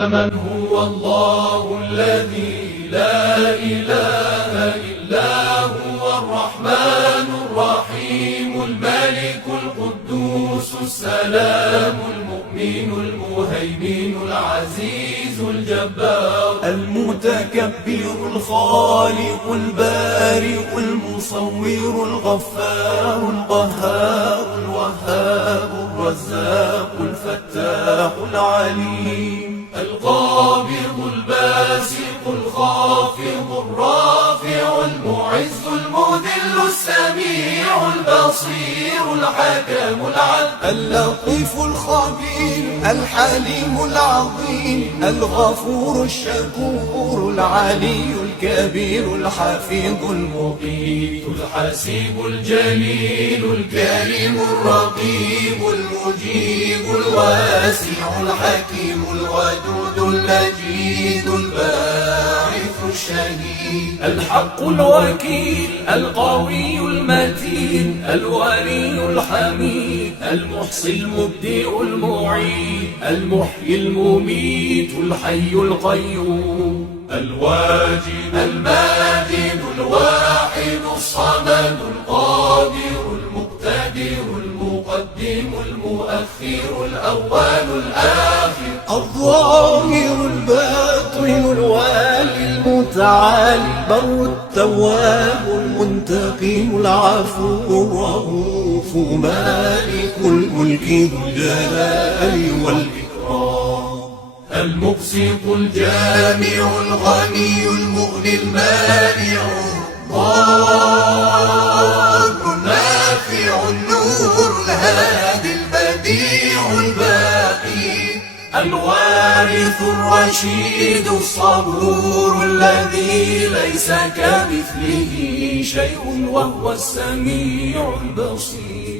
من هو الله الذي لا إله إلا هو الرحمن الرحيم الملك القدوس السلام المؤمن المهيمن العزيز الجبار المتكبر الخالق البارئ المصور الغفار القهار الوهاب الرزاق الفتاح العليم القابض الباسط الخافض الرافع المعز المذل السميع البصير الحكم العدل اللطيف الخبير الحليم العظيم الغفور الشكور العلي الكبير الحفيظ المقيت الحسيب الجليل الكريم الرقيب المجيب الواسع الحكيم الودود المجيد الباعث الشهيد الحق الوكيل القوي المتين الولي الحميد المحصي المبدئ المعيد المحيي المميت الحي القيوم الواجد الماجد الواحد الصمد القادر المقتدر المقدم المؤخر الأول الآخر الظاهر الباطن الوالي المتعالي بر التواب المنتقم العفو الرؤوف مالك الملك ذو الجلال والإكرام المبسط الجامع الغني المغني المانع الضار النافع النور الهادي البديع الباقي الوارث الرشيد الصبور الذي ليس كمثله شيء وهو السميع البصير